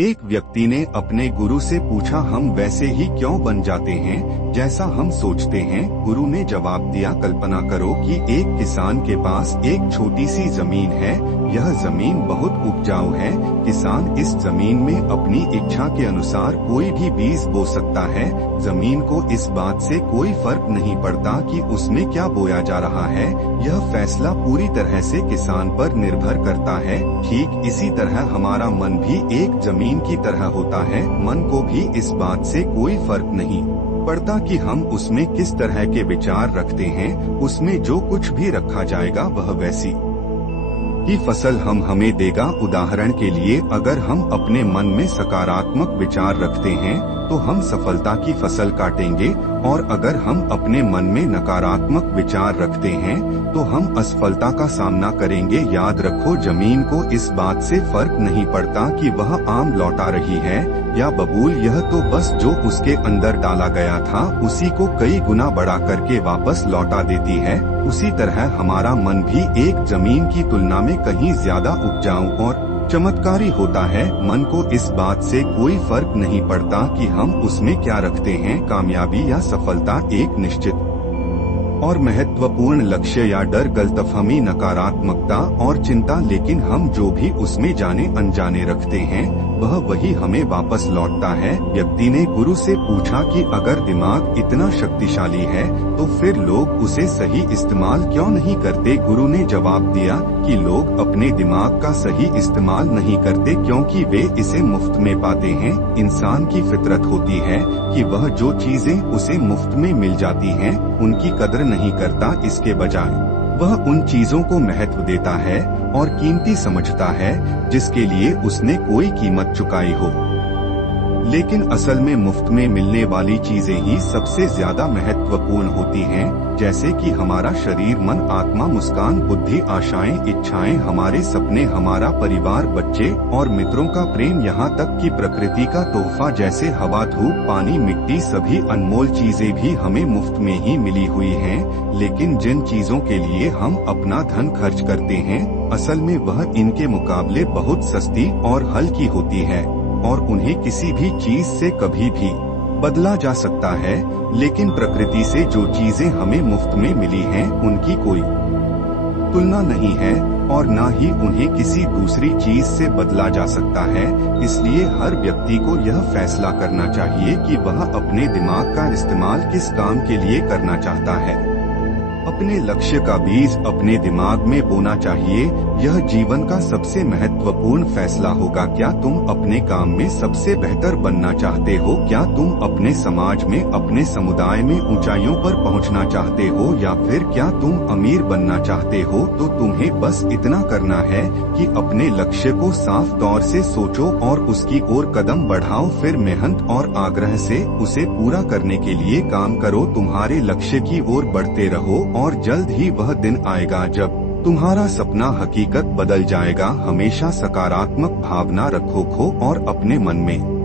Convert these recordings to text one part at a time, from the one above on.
एक व्यक्ति ने अपने गुरु से पूछा, हम वैसे ही क्यों बन जाते हैं जैसा हम सोचते हैं। गुरु ने जवाब दिया, कल्पना करो कि एक किसान के पास एक छोटी सी जमीन है। यह जमीन बहुत उपजाऊ है। किसान इस जमीन में अपनी इच्छा के अनुसार कोई भी बीज बो सकता है। जमीन को इस बात से कोई फर्क नहीं पड़ता कि उसमें क्या बोया जा रहा है। यह फैसला पूरी तरह से किसान पर निर्भर करता है। ठीक इसी तरह हमारा मन भी एक जमीन की तरह होता है। मन को भी इस बात से कोई फर्क नहीं पड़ता कि हम उसमें किस तरह के विचार रखते हैं। उसमें जो कुछ भी रखा जाएगा वह वैसी ही फसल हमें देगा। उदाहरण के लिए, अगर हम अपने मन में सकारात्मक विचार रखते हैं तो हम सफलता की फसल काटेंगे, और अगर हम अपने मन में नकारात्मक विचार रखते हैं तो हम असफलता का सामना करेंगे। याद रखो, जमीन को इस बात से फर्क नहीं पड़ता कि वह आम लौटा रही है या बबूल। यह तो बस जो उसके अंदर डाला गया था उसी को कई गुना बढ़ा करके वापस लौटा देती है। उसी तरह हमारा मन भी एक जमीन की तुलना में कहीं ज्यादा उपजाऊ और चमत्कारी होता है। मन को इस बात से कोई फर्क नहीं पड़ता कि हम उसमें क्या रखते हैं। कामयाबी या सफलता एक निश्चित और महत्वपूर्ण लक्ष्य या डर, गलतफहमी, नकारात्मकता और चिंता, लेकिन हम जो भी उसमें जाने अनजाने रखते हैं वह वही हमें वापस लौटता है। व्यक्ति ने गुरु से पूछा कि अगर दिमाग इतना शक्तिशाली है तो फिर लोग उसे सही इस्तेमाल क्यों नहीं करते। गुरु ने जवाब दिया कि लोग अपने दिमाग का सही इस्तेमाल नहीं करते क्योंकि वे इसे मुफ्त में पाते हैं। इंसान की फितरत होती है कि वह जो चीजें उसे मुफ्त में मिल जाती हैं उनकी कदर नहीं करता। इसके बजाय वह उन चीजों को महत्व देता है और कीमती समझता है जिसके लिए उसने कोई कीमत चुकाई हो। लेकिन असल में मुफ्त में मिलने वाली चीजें ही सबसे ज्यादा महत्वपूर्ण होती हैं, जैसे कि हमारा शरीर, मन, आत्मा, मुस्कान, बुद्धि, आशाएं, इच्छाएं, हमारे सपने, हमारा परिवार, बच्चे और मित्रों का प्रेम, यहाँ तक कि प्रकृति का तोहफा जैसे हवा, धूप, पानी, मिट्टी, सभी अनमोल चीजें भी हमें मुफ्त में ही मिली हुई हैं। लेकिन जिन चीजों के लिए हम अपना धन खर्च करते हैं असल में वह इनके मुकाबले बहुत सस्ती और हल्की होती है और उन्हें किसी भी चीज से कभी भी बदला जा सकता है। लेकिन प्रकृति से जो चीजें हमें मुफ्त में मिली हैं उनकी कोई तुलना नहीं है और न ही उन्हें किसी दूसरी चीज से बदला जा सकता है। इसलिए हर व्यक्ति को यह फैसला करना चाहिए कि वह अपने दिमाग का इस्तेमाल किस काम के लिए करना चाहता है। अपने लक्ष्य का बीज अपने दिमाग में बोना चाहिए। यह जीवन का सबसे महत्वपूर्ण फैसला होगा। क्या तुम अपने काम में सबसे बेहतर बनना चाहते हो? क्या तुम अपने समाज में, अपने समुदाय में ऊंचाइयों पर पहुंचना चाहते हो, या फिर क्या तुम अमीर बनना चाहते हो? तो तुम्हें बस इतना करना है कि अपने लक्ष्य को साफ तौर से सोचो और उसकी ओर कदम बढ़ाओ। फिर मेहनत और आग्रह से उसे पूरा करने के लिए काम करो। तुम्हारे लक्ष्य की ओर बढ़ते रहो और जल्द ही वह दिन आएगा जब तुम्हारा सपना हकीकत बदल जाएगा। हमेशा सकारात्मक भावना रखो और अपने मन में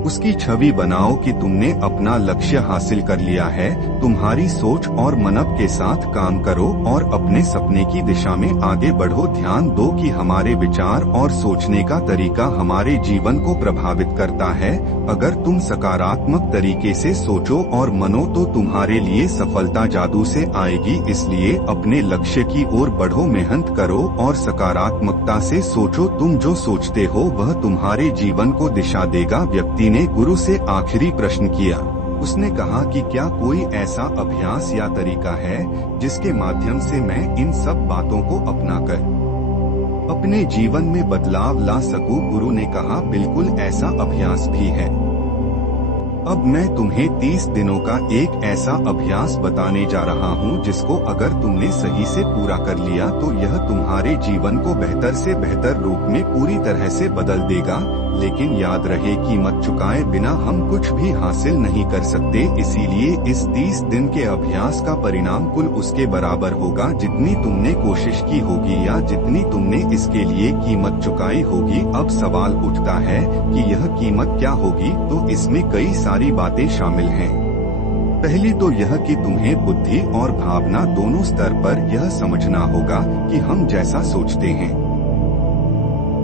उसकी छवि बनाओ कि तुमने अपना लक्ष्य हासिल कर लिया है। तुम्हारी सोच और मनन के साथ काम करो और अपने सपने की दिशा में आगे बढ़ो। ध्यान दो कि हमारे विचार और सोचने का तरीका हमारे जीवन को प्रभावित करता है। अगर तुम सकारात्मक तरीके से सोचो और मनो तो तुम्हारे लिए सफलता जादू से आएगी। इसलिए अपने लक्ष्य की ओर बढ़ो, मेहनत करो और सकारात्मकता से सोचो। तुम जो सोचते हो वह तुम्हारे जीवन को दिशा देगा। व्यक्ति ने गुरु से आखिरी प्रश्न किया। उसने कहा कि क्या कोई ऐसा अभ्यास या तरीका है जिसके माध्यम से मैं इन सब बातों को अपनाकर अपने जीवन में बदलाव ला सकूं? गुरु ने कहा, बिल्कुल ऐसा अभ्यास भी है। अब मैं तुम्हें 30 दिनों का एक ऐसा अभ्यास बताने जा रहा हूँ जिसको अगर तुमने सही से पूरा कर लिया तो यह तुम्हारे जीवन को बेहतर से बेहतर रूप में पूरी तरह से बदल देगा। लेकिन याद रहे, कीमत चुकाए बिना हम कुछ भी हासिल नहीं कर सकते। इसीलिए इस 30 दिन के अभ्यास का परिणाम कुल उसके बराबर होगा जितनी तुमने कोशिश की होगी या जितनी तुमने इसके लिए कीमत चुकाई होगी। अब सवाल उठता है कि यह कीमत क्या होगी? तो इसमें कई सारी बातें शामिल हैं। पहली तो यह कि तुम्हें बुद्धि और भावना दोनों स्तर पर यह समझना होगा कि हम जैसा सोचते हैं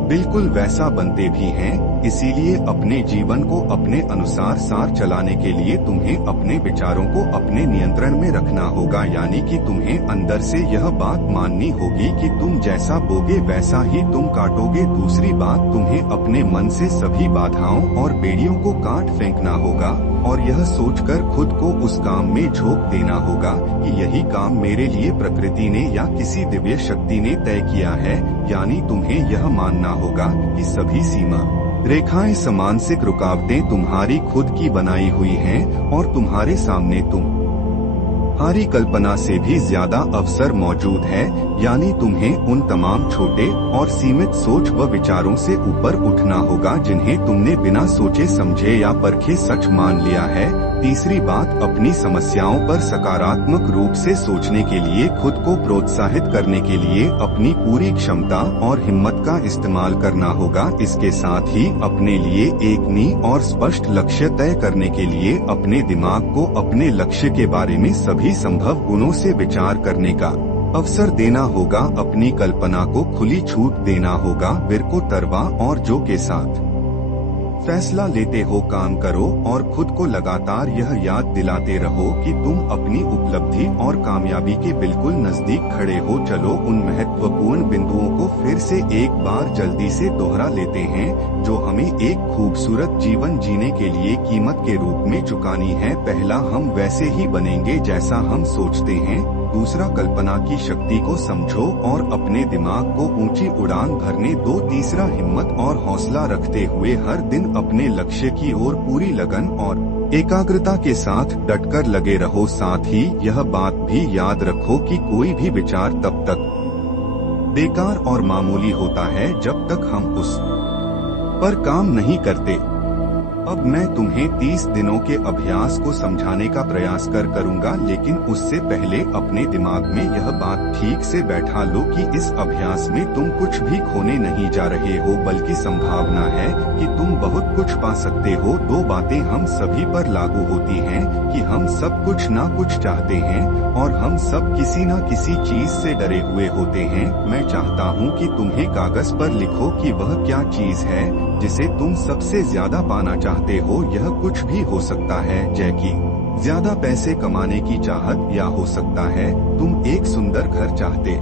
बिल्कुल वैसा बनते भी हैं। इसीलिए अपने जीवन को अपने अनुसार सार चलाने के लिए तुम्हें अपने विचारों को अपने नियंत्रण में रखना होगा, यानी कि तुम्हें अंदर से यह बात माननी होगी कि तुम जैसा बोगे वैसा ही तुम काटोगे। दूसरी बात, तुम्हें अपने मन से सभी बाधाओं और बेड़ियों को काट फेंकना होगा और यह सोचकर खुद को उस काम में झोंक देना होगा कि यही काम मेरे लिए प्रकृति ने या किसी दिव्य शक्ति ने तय किया है। यानी तुम्हें यह मानना होगा कि सभी सीमा रेखाएं, मानसिक रुकावटें तुम्हारी खुद की बनाई हुई हैं और तुम्हारे सामने तुम्हारी कल्पना से भी ज्यादा अवसर मौजूद है। यानी तुम्हें उन तमाम छोटे और सीमित सोच व विचारों से ऊपर उठना होगा जिन्हें तुमने बिना सोचे समझे या परखे सच मान लिया है। तीसरी बात, अपनी समस्याओं पर सकारात्मक रूप से सोचने के लिए खुद को प्रोत्साहित करने के लिए अपनी पूरी क्षमता और हिम्मत का इस्तेमाल करना होगा। इसके साथ ही अपने लिए एक नी और स्पष्ट लक्ष्य तय करने के लिए अपने दिमाग को अपने लक्ष्य के बारे में सभी संभव गुणों से विचार करने का अवसर देना होगा। अपनी कल्पना को खुली छूट देना होगा। वीर को तरवा और जो के साथ फैसला लेते हो काम करो और खुद को लगातार यह याद दिलाते रहो कि तुम अपनी उपलब्धि और कामयाबी के बिल्कुल नजदीक खड़े हो। चलो उन महत्वपूर्ण बिंदुओं को फिर से एक बार जल्दी से दोहरा लेते हैं जो हमें एक खूबसूरत जीवन जीने के लिए कीमत के रूप में चुकानी है। पहला, हम वैसे ही बनेंगे जैसा हम सोचते हैं। दूसरा, कल्पना की शक्ति को समझो और अपने दिमाग को ऊंची उड़ान भरने दो। तीसरा, हिम्मत और हौसला रखते हुए हर दिन अपने लक्ष्य की ओर पूरी लगन और एकाग्रता के साथ डटकर लगे रहो। साथ ही यह बात भी याद रखो कि कोई भी विचार तब तक बेकार और मामूली होता है जब तक हम उस पर काम नहीं करते। अब मैं तुम्हें 30 दिनों के अभ्यास को समझाने का प्रयास करूंगा, लेकिन उससे पहले अपने दिमाग में यह बात ठीक से बैठा लो कि इस अभ्यास में तुम कुछ भी खोने नहीं जा रहे हो, बल्कि संभावना है कि तुम बहुत कुछ पा सकते हो। दो बातें हम सभी पर लागू होती हैं कि हम सब कुछ ना कुछ चाहते हैं और हम सब किसी न किसी चीज से डरे हुए होते हैं। मैं चाहता हूँ कि तुम्हें कागज पर लिखो कि वह क्या चीज है जिसे तुम सबसे ज्यादा पाना चाहते हो। यह कुछ भी हो सकता है, जैसे कि ज्यादा पैसे कमाने की चाहत, या हो सकता है तुम एक सुंदर घर चाहते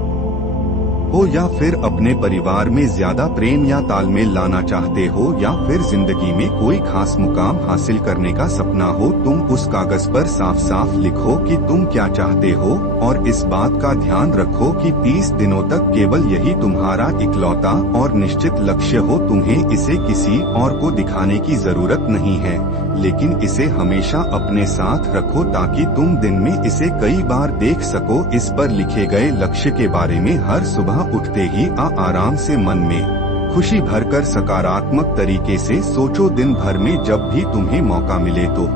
हो, या फिर अपने परिवार में ज्यादा प्रेम या तालमेल लाना चाहते हो, या फिर जिंदगी में कोई खास मुकाम हासिल करने का सपना हो। तुम उस कागज पर साफ साफ लिखो कि तुम क्या चाहते हो और इस बात का ध्यान रखो कि 30 दिनों तक केवल यही तुम्हारा इकलौता और निश्चित लक्ष्य हो। तुम्हें इसे किसी और को दिखाने की जरूरत नहीं है, लेकिन इसे हमेशा अपने साथ रखो ताकि तुम दिन में इसे कई बार देख सको। इस पर लिखे गए लक्ष्य के बारे में हर सुबह उठते ही आराम से मन में खुशी भरकर सकारात्मक तरीके से सोचो। दिन भर में जब भी तुम्हें मौका मिले तो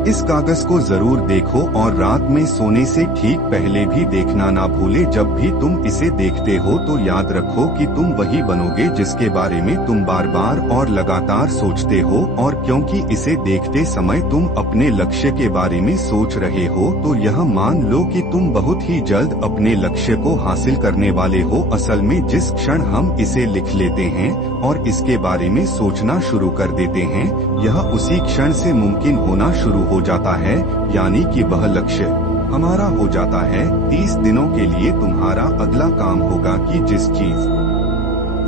इस कागज को जरूर देखो और रात में सोने से ठीक पहले भी देखना ना भूले। जब भी तुम इसे देखते हो तो याद रखो कि तुम वही बनोगे जिसके बारे में तुम बार बार और लगातार सोचते हो। और क्योंकि इसे देखते समय तुम अपने लक्ष्य के बारे में सोच रहे हो, तो यह मान लो कि तुम बहुत ही जल्द अपने लक्ष्य को हासिल करने वाले हो। असल में जिस क्षण हम इसे लिख लेते हैं और इसके बारे में सोचना शुरू कर देते हैं, यह उसी क्षण से मुमकिन होना शुरू हो जाता है, यानी कि वह लक्ष्य हमारा हो जाता है। 30 दिनों के लिए तुम्हारा अगला काम होगा कि जिस चीज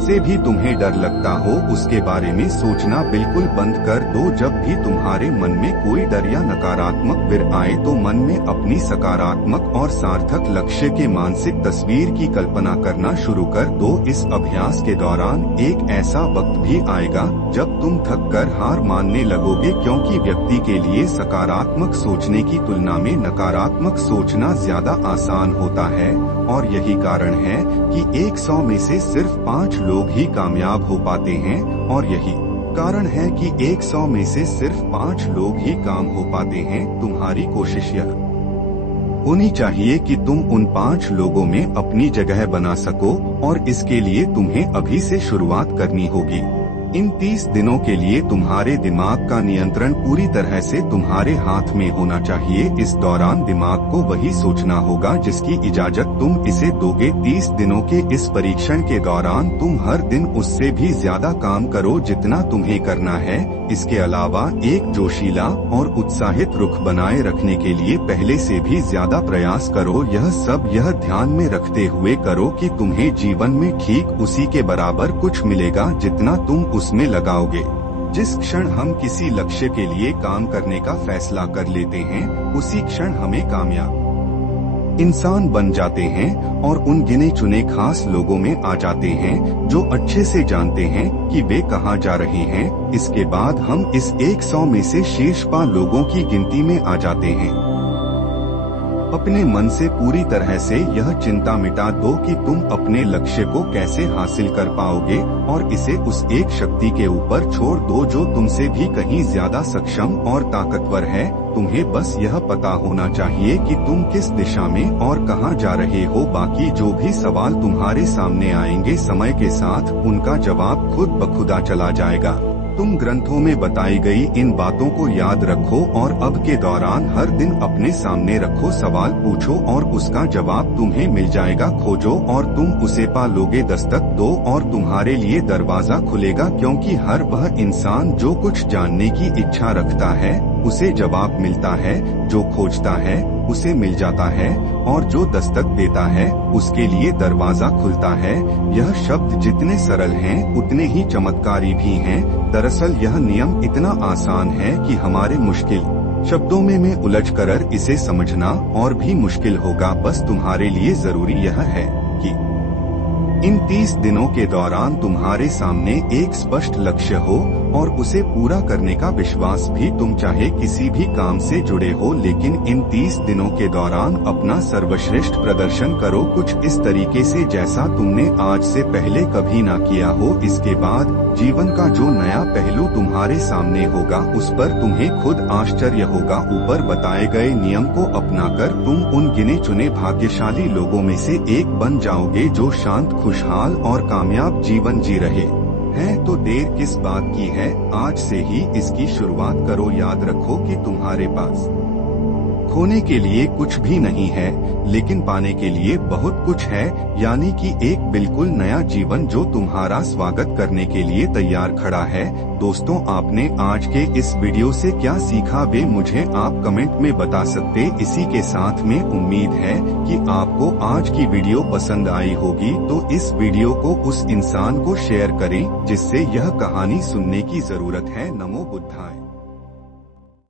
से भी तुम्हें डर लगता हो उसके बारे में सोचना बिल्कुल बंद कर दो। जब भी तुम्हारे मन में कोई डर या नकारात्मक विर आए तो मन में अपनी सकारात्मक और सार्थक लक्ष्य के मानसिक तस्वीर की कल्पना करना शुरू कर दो। इस अभ्यास के दौरान एक ऐसा वक्त भी आएगा जब तुम थक कर हार मानने लगोगे, क्योंकि व्यक्ति के लिए सकारात्मक सोचने की तुलना में नकारात्मक सोचना ज्यादा आसान होता है। और यही कारण है कि 100 में से सिर्फ 5 लोग ही कामयाब हो पाते हैं। और यही कारण है कि 100 में से सिर्फ 5 लोग ही काम हो पाते हैं। तुम्हारी कोशिश यह होनी चाहिए कि तुम उन 5 लोगों में अपनी जगह बना सको, और इसके लिए तुम्हें अभी से शुरुआत करनी होगी। इन 30 दिनों के लिए तुम्हारे दिमाग का नियंत्रण पूरी तरह से तुम्हारे हाथ में होना चाहिए। इस दौरान दिमाग आपको वही सोचना होगा जिसकी इजाजत तुम इसे दोगे। 30 दिनों के इस परीक्षण के दौरान तुम हर दिन उससे भी ज्यादा काम करो जितना तुम्हें करना है। इसके अलावा एक जोशीला और उत्साहित रुख बनाए रखने के लिए पहले से भी ज्यादा प्रयास करो। यह ध्यान में रखते हुए करो कि तुम्हें जीवन में ठीक उसी के बराबर कुछ मिलेगा जितना तुम उसमें लगाओगे। जिस क्षण हम किसी लक्ष्य के लिए काम करने का फैसला कर लेते हैं, उसी क्षण हमें कामयाब इंसान बन जाते हैं और उन गिने चुने खास लोगों में आ जाते हैं जो अच्छे से जानते हैं कि वे कहाँ जा रहे हैं। इसके बाद हम इस 100 में से शीर्ष 5 लोगों की गिनती में आ जाते हैं। अपने मन से पूरी तरह से यह चिंता मिटा दो कि तुम अपने लक्ष्य को कैसे हासिल कर पाओगे और इसे उस एक शक्ति के ऊपर छोड़ दो जो तुमसे भी कहीं ज्यादा सक्षम और ताकतवर है। तुम्हें बस यह पता होना चाहिए कि तुम किस दिशा में और कहां जा रहे हो। बाकी जो भी सवाल तुम्हारे सामने आएंगे, समय के साथ उनका जवाब खुद ब खुदा चला जाएगा। तुम ग्रंथों में बताई गई इन बातों को याद रखो और अब के दौरान हर दिन अपने सामने रखो, सवाल पूछो और उसका जवाब तुम्हें मिल जाएगा। खोजो और तुम उसे पा लोगे। दस्तक दो और तुम्हारे लिए दरवाजा खुलेगा, क्योंकि हर वह इंसान जो कुछ जानने की इच्छा रखता है उसे जवाब मिलता है, जो खोजता है उसे मिल जाता है और जो दस्तक देता है उसके लिए दरवाजा खुलता है। यह शब्द जितने सरल हैं उतने ही चमत्कारी भी हैं। दरअसल यह नियम इतना आसान है कि हमारे मुश्किल शब्दों में उलझकर इसे समझना और भी मुश्किल होगा। बस तुम्हारे लिए जरूरी यह है कि इन 30 दिनों के दौरान तुम्हारे सामने एक स्पष्ट लक्ष्य हो और उसे पूरा करने का विश्वास भी। तुम चाहे किसी भी काम से जुड़े हो, लेकिन इन 30 दिनों के दौरान अपना सर्वश्रेष्ठ प्रदर्शन करो, कुछ इस तरीके से जैसा तुमने आज से पहले कभी ना किया हो। इसके बाद जीवन का जो नया पहलू तुम्हारे सामने होगा उस पर तुम्हें खुद आश्चर्य होगा। ऊपर बताए गए नियम को अपनाकर तुम उन गिने चुने भाग्यशाली लोगों में से एक बन जाओगे जो शांत, खुशहाल और कामयाब जीवन जी रहे हैं। तो देर किस बात की है, आज से ही इसकी शुरुआत करो। याद रखो कि तुम्हारे पास खोने के लिए कुछ भी नहीं है, लेकिन पाने के लिए बहुत कुछ है, यानी कि एक बिल्कुल नया जीवन जो तुम्हारा स्वागत करने के लिए तैयार खड़ा है। दोस्तों, आपने आज के इस वीडियो से क्या सीखा वे मुझे आप कमेंट में बता सकते। इसी के साथ में उम्मीद है कि आपको आज की वीडियो पसंद आई होगी, तो इस वीडियो को उस इंसान को शेयर करें जिससे यह कहानी सुनने की जरूरत है। नमो बुद्धाय।